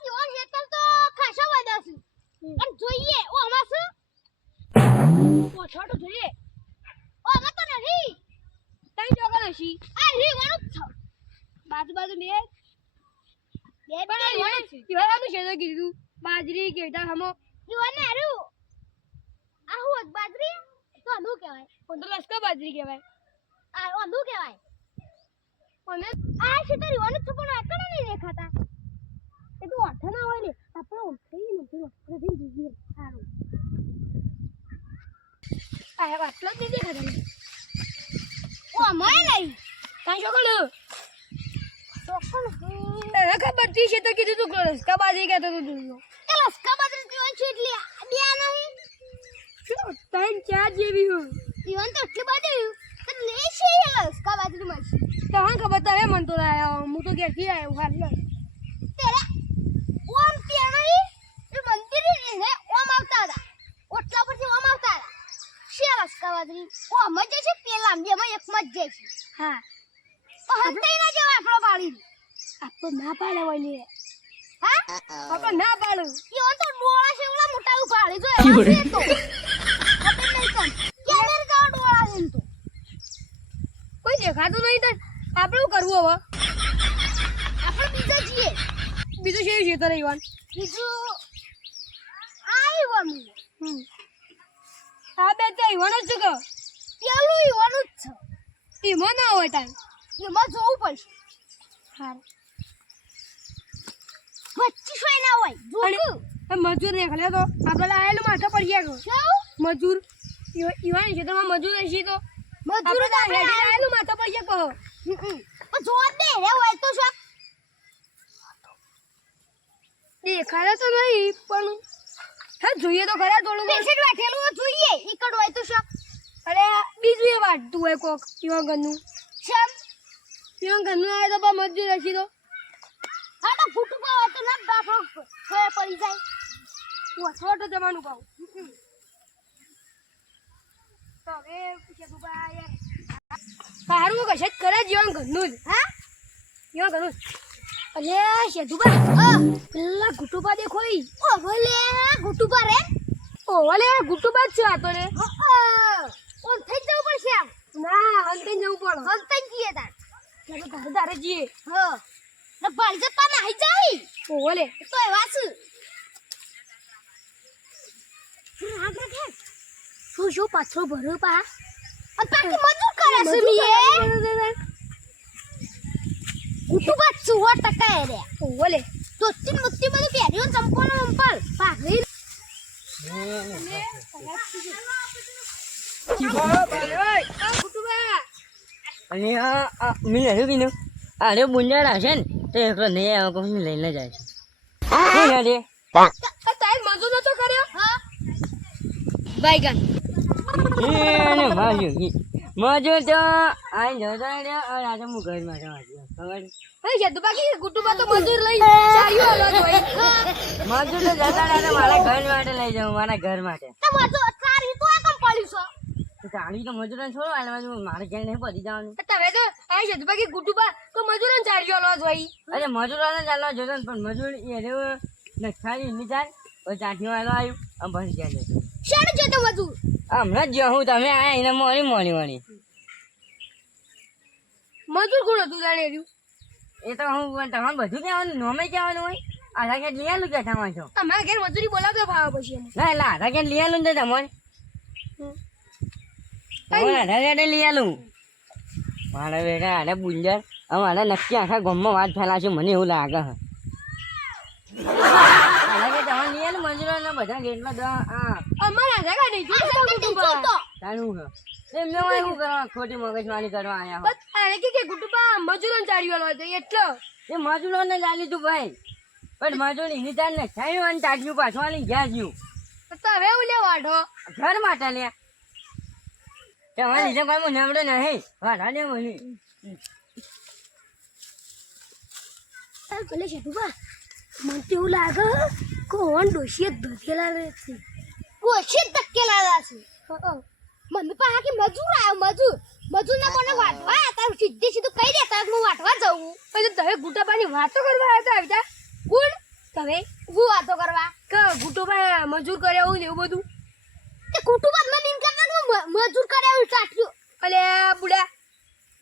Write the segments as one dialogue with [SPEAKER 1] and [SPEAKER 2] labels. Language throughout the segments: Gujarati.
[SPEAKER 1] ઈવન હેતલ તો ખાસો બધા છે. પણ જોઈએ ઓ આમાં છે ઓછો તો જોઈએ. ઓ આમાં તો નથી.
[SPEAKER 2] તઈ જોગલ હશી
[SPEAKER 1] આ રી જ છ
[SPEAKER 2] બાજુ બાજુ બે.
[SPEAKER 1] બે
[SPEAKER 2] પણ ઈવન ઈવન આનું છે. તો કીધું. બાજરી કેતા હમો.
[SPEAKER 1] ઈવન ને હારું આ હું બાજરી? તો અનુ કહેવાય?
[SPEAKER 2] તો લશ્કર બાજરી કહેવાય.
[SPEAKER 1] આ અનુ કહેવાય?
[SPEAKER 2] અને
[SPEAKER 1] આ છે તો જ છે પણ આકડા નહીં દેખાતા એ તો અર્થ ના હોય ને આપણે ઓળખાઈ નથી આપણે જોઈએ સારું
[SPEAKER 2] આ આટલો જ નહીં દેખાતા
[SPEAKER 1] ઓ અમાય નહીં.
[SPEAKER 2] કાંઈ
[SPEAKER 1] ચોખ્ખું
[SPEAKER 2] તને ખબર તી છે તો કીધું તું લશ્કર બાજરી કહેતો તું તું.
[SPEAKER 1] એ લસકા બાજરી જીવન છે એટલે બે નહીં
[SPEAKER 2] ત્રણ ચાર જેવી હું
[SPEAKER 1] જીવન તો એટલી બધી તો લે છે એ લસકા બાજરી મળશે
[SPEAKER 2] તો હા ખબર મન તો આયો હું તો ઘેરથી આવ્યો હાલ
[SPEAKER 1] તેરા ઓમ એ મંદિર ઓમ આવતા હતા. ઓટલા પરથી ઓમ આવતા હતા. છે લસકા ઓ ઓમ જ છે પેલા બેમાં એકમાં જ છે.
[SPEAKER 2] હા.
[SPEAKER 1] હંતાઈ ના જેવા આપણો પાડી.
[SPEAKER 2] આપણે ના પાડે હોય ને.
[SPEAKER 1] હા?
[SPEAKER 2] આપો ના પાડું.
[SPEAKER 1] યો તો ડોળા છે એવડા મોટા ઉપાડે જો એ તો. આપણે નહીં કમ ડોળા છે તો.
[SPEAKER 2] કોઈ દેખાતું નહીં તો આપણે શું કરવું હવે?
[SPEAKER 1] આપણે બીજા છીએ.
[SPEAKER 2] બીજું છે છે તો રહેવાનું
[SPEAKER 1] બીજું આઈવાનું
[SPEAKER 2] હમ. આ બે તે ઈવાનો જ કે?
[SPEAKER 1] પેલું ઈવાનું જ છે.
[SPEAKER 2] એમાં ના હોય ટાઈમ
[SPEAKER 1] એમાં જોવું પડશે. હાર. સોય ના હોય. જોવું
[SPEAKER 2] મજૂર ને ખલે તો આપણે આયેલું માથે પડી ગયા
[SPEAKER 1] શું?
[SPEAKER 2] મજૂર. ઈવા- ઈવાની ખેતરમાં મજૂર હશી તો
[SPEAKER 1] મજૂર
[SPEAKER 2] આપણે તો આયેલું માથે પડી ગયા કહો
[SPEAKER 1] જોવા દે રે હોય તો શું.
[SPEAKER 2] દેખાડે તો નહીં પણ હા જોઈએ તો ખરા થોડું.
[SPEAKER 1] પેશન્ટ હોય જોઈએ. ઈકડ હોય તો શું?
[SPEAKER 2] અરે બીજું એ વાટતું હોય કોક ઈવા ગનું
[SPEAKER 1] શમ?
[SPEAKER 2] ઈવા ગનું આવે તો પણ મજૂર હશી તો.
[SPEAKER 1] હા તો ફૂટું પાવા તો ના બાફો. ખોય પડી જાય.
[SPEAKER 2] તું જ જવાનું પાવ તો હવે પૂછે સારું કશે જ કરે જીવન ઘરનું જ.
[SPEAKER 1] હા?
[SPEAKER 2] જીવન ઘરનું જ. અલે શેઠુબા
[SPEAKER 1] હા
[SPEAKER 2] પેલા ગુટુબા દેખો ઈ
[SPEAKER 1] ઓ ભલે રે.
[SPEAKER 2] ઓ અલે ગુટુબા જ છે આ તો રે.
[SPEAKER 1] ઓન થઈ જવું પડશે આમ.
[SPEAKER 2] ના અંતે જવું પડે.
[SPEAKER 1] હંતાઈ જઈએ તાર.
[SPEAKER 2] ચાલો તારે તારે જઈએ.
[SPEAKER 1] હ. ને ભળી જતા નાહી જાય
[SPEAKER 2] ઓ
[SPEAKER 1] તો એ વાસ
[SPEAKER 2] શું શું પાછો ભરો પા?
[SPEAKER 1] અને બાકી મજૂર કરે છે મીએ. ઘૂટું બાદ સુવા ટકા રે.
[SPEAKER 2] ઓલે.
[SPEAKER 1] દોસ્તી મુસ્તી બધું પહેર્યું ચંપલ ચંપલ પાઘડી
[SPEAKER 3] અને આ આ મેં શું કીધું આરે બુંજાડા છે ને તો એકલો નહીં આવ્યો કોઈ લઈને જાય છે.
[SPEAKER 2] મજૂર નતો કર્યો? બાઈગન
[SPEAKER 3] તો જતો રહ્યો અને આજે હું ઘરમાં જવા જતા મારા ઘર માટે
[SPEAKER 1] આ
[SPEAKER 3] ચાલી તો મજૂરને છોડો આલવાનું મારે ક્યાંય નહીં પડી જવાનું.
[SPEAKER 2] તમે તો આ શેઠુ ગુટુબા તો મજૂર ચાલ્યો અલગ હોય
[SPEAKER 3] અરે મજૂરોને ચાલવા જોતો પણ મજૂર એ રહ્યું નખાડી એની ચાલ પછી ચાઠી વાળો આવ્યું આમ ગયા જતો
[SPEAKER 1] શેડ છે તો મજૂર?
[SPEAKER 3] હમણાં જ હું તમે આયા એને મોડી મોડી મોડી
[SPEAKER 2] મજૂર કોણ હતું તારે
[SPEAKER 3] એ તો હું તમારે બધું કહેવાનું નોમે કહેવાનું હોય. આધા કાર્ડ લઈ આલું કે તમારે છો
[SPEAKER 2] તમારે ઘેર મજૂરી બોલાવતો ભાવ પછી
[SPEAKER 3] ના એટલે આધા કાર્ડ લઈ આલું ને તમારે. આધા કાર્ડ લઈ આલું. મારા બેટા આને બુંજર અમારે નક્કી આખા ગામમાં વાત ફેલાશે મને એવું લાગે છે. આધા કાર્ડ તમારે લઈ આલું મજૂરોને બધા ગેટમાં દવા આ
[SPEAKER 2] અમારા
[SPEAKER 3] એમને હોય શું કરવા ખોટી મગજમારી કરવા આયા હોય
[SPEAKER 2] બસ આને કે કે ગુટુબા એટલે.
[SPEAKER 3] એ મજૂરોને ચાલી તું ભાઈ. પણ મજૂર તાર ને ખાયું અને ચાટ્યું પાછું ગયા જ્યું
[SPEAKER 2] તો હવે હું લે વાઢો.
[SPEAKER 3] ઘર માટે લે. તમારે લીધે કોઈ હું નવડો નહીં. વાળા દે મને.
[SPEAKER 2] ભલે શેઠુબા મને તો એવું લાગે કોણ ડોશીએ ધકેલા રહે છે.
[SPEAKER 1] મમ્મી પાસે કે મજૂર આવ્યો મજૂર. મજૂર ને મને વાટવા તાર સીધી સીધું કહી દેતા હું વાટવા જઉં.
[SPEAKER 2] પછી તમે ગુટાબાની વાતો કરવા આવ્યા હતા ગુણ તમે?
[SPEAKER 1] હું વાતો કરવા.
[SPEAKER 2] કે ગુટુબા મજૂર કરે એવું એવું બધું?
[SPEAKER 1] તે કુટુંબ મને કહેતા કે મજૂર કરે એવું સાચ્યું
[SPEAKER 2] અલે બુડા.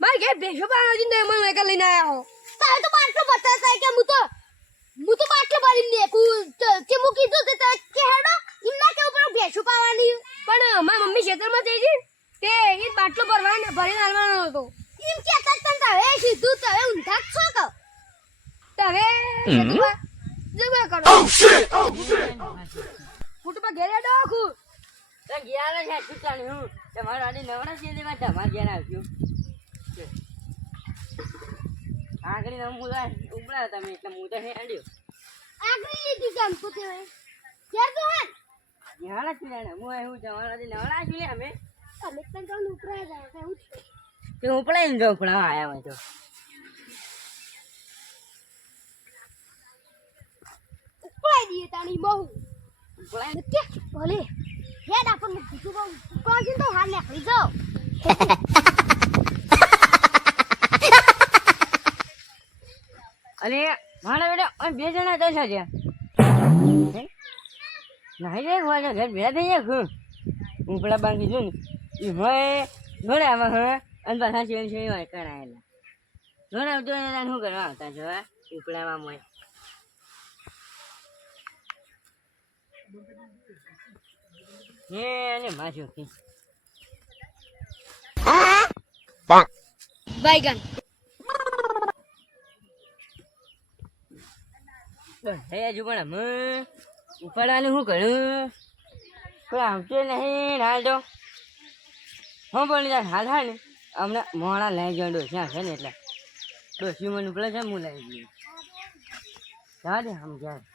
[SPEAKER 2] મારે ઘેર ભેસો પાણી હતી મને એકલા લઈને આવ્યા હો.
[SPEAKER 1] તારે તો બાટલો બતાવતા કે હું તો હું તો બાટલો ભરીને દેખું તે હું કીધું તે તમે કે હેડો એમ ના કેવું પડે ભેંસું પાવાની
[SPEAKER 2] પણ મારી મમ્મી ખેતરમાં જઈ હતી તે એ જ બાટલો ભરવા ને ભરીને હાલવાનો હતો
[SPEAKER 1] એમ કહેતા જ તને હવે સીધું તમે ઊંધા જ છો કહો
[SPEAKER 2] હવે ઘેર
[SPEAKER 3] તો ગયા છે છૂટાનું હું. તમારા આડી નવરા છે તેમાં તમારે ઘેર આવજો. આગળ હું ઉપડા તમે એટલે હું તો હેડ્યો.
[SPEAKER 1] આગળ લીધી કેમ તો તે યાર તો હા
[SPEAKER 3] ન્યાણા છું ન્યાણા. હું તમારા આડી નવરા છું લે અમે.
[SPEAKER 1] તમે તને તો ઉપરા જાય
[SPEAKER 3] આયા હોય તો.
[SPEAKER 1] તાણી બહુ. કે ભલે. યાદ આપણને કીધું બહુ ઉપરાજી તો હાલ નીકળી જાઓ
[SPEAKER 3] અને મારા બેટા બે જણા તો છે નાઈ રે હોય ઘર બે થઈ જાય હું ઉપડા બાંધી છું ને એ હોય ઘરે આવે હા અને પાછા છે હોય કરાયેલા. ઘરે તો એને શું કરવા આવતા છો હા? ઉપડામાં મોય હે અને માછો કી.
[SPEAKER 2] બાઈગન
[SPEAKER 3] હે હજુ પણ અમે ઉપાડવાનું શું કર્યું કોઈ આવશે નહીં હાલ તો હું પણ હાલ હાલ. ને હમણાં મોડા લઈ ગયો ડોસ્યા છે ને એટલે. ડોસી મને ઉપડે છે હું લઈ ગયો. જવા દે ક્યારે